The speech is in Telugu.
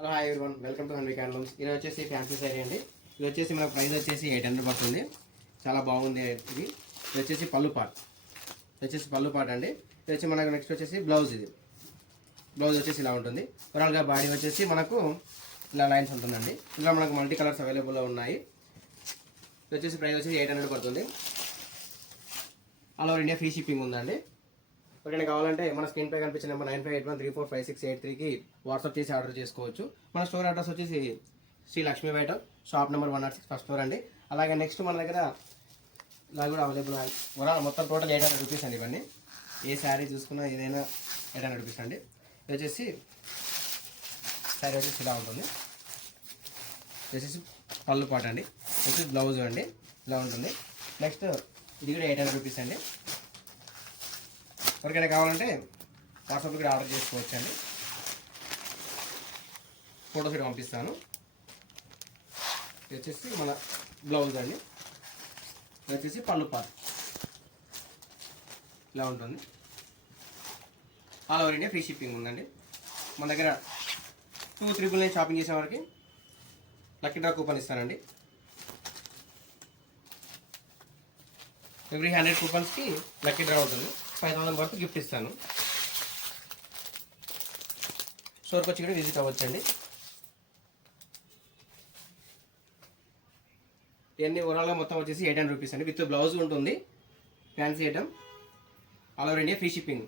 Hello hi everyone, welcome to Hundri handlooms. ఇది వచ్చేసి ఫ్యాన్సీ శారీ అండి. ఇది వచ్చేసి మనకు ప్రైస్ వచ్చేసి 800 పడుతుంది. చాలా బాగుంది. ఇది వచ్చేసి పళ్ళు పార్ట్ అండి. ఇది వచ్చి మనకు నెక్స్ట్ వచ్చేసి బ్లౌజ్. ఇది బ్లౌజ్ వచ్చేసి ఇలా ఉంటుంది. ఓవరాల్గా బాడీ వచ్చేసి మనకు ఇలా లైన్స్ ఉంటుందండి. ఇలా మనకు మల్టీ కలర్స్ అవైలబుల్లో ఉన్నాయి. ఇది వచ్చేసి ప్రైస్ వచ్చేసి 800 పడుతుంది. All over India free shipping ఉందండి. ఎవరికైనా కావాలంటే మన స్క్రీన్ పై కనిపించిన నెంబర్ 9581345683కి వాట్సాప్ చేసి ఆర్డర్ చేసుకోవచ్చు. మన స్టోర్ అడ్రస్ వచ్చేసి శ్రీ లక్ష్మీ బయట, షాప్ నెంబర్ 106 ఫస్ట్ ఫ్లోర్ అండి. అలాగే నెక్స్ట్ మన దగ్గర ఇలా కూడా అవైలబుల్ మొత్తం టోటల్ 800 రూపీస్ అండి. ఇవన్నీ ఏ శారీ చూసుకున్నా ఏదైనా 800 రూపీస్ అండి. ఇది వచ్చేసి శారీ వచ్చేసి ఇలా ఉంటుంది. ఇది వచ్చేసి పళ్ళు పాట అండి. వచ్చేసి బ్లౌజ్ అండి, ఇలా ఉంటుంది. నెక్స్ట్ ఇది కూడా 800 రూపీస్ అండి. ఎవరికైనా కావాలంటే వాట్సాప్ కూడా ఆర్డర్ చేసుకోవచ్చు అండి. ఫోటోస్ కూడా పంపిస్తాను. ఇది వచ్చేసి మన బ్లౌజ్ అండి. ఇది వచ్చేసి పళ్ళు పార్ట్ ఇలా ఉంటుంది. All over India free shipping ఉందండి. మన దగ్గర 2,399 షాపింగ్ చేసే వారికి లక్కీ డ్రా కూపన్ ఇస్తానండి. ఎవ్రీ 100 కూపన్స్కి లక్కీ డ్రా ఉంటుంది. 5,000 వరకు గిఫ్ట్ ఇస్తాను. స్టోర్కి వచ్చి కూడా విజిట్ అవ్వచ్చండి. ఇవన్నీ ఓవరాల్గా మొత్తం వచ్చేసి 800 రూపీస్ అండి. విత్ బ్లౌజ్ ఉంటుంది. Fancy item. All over India free shipping.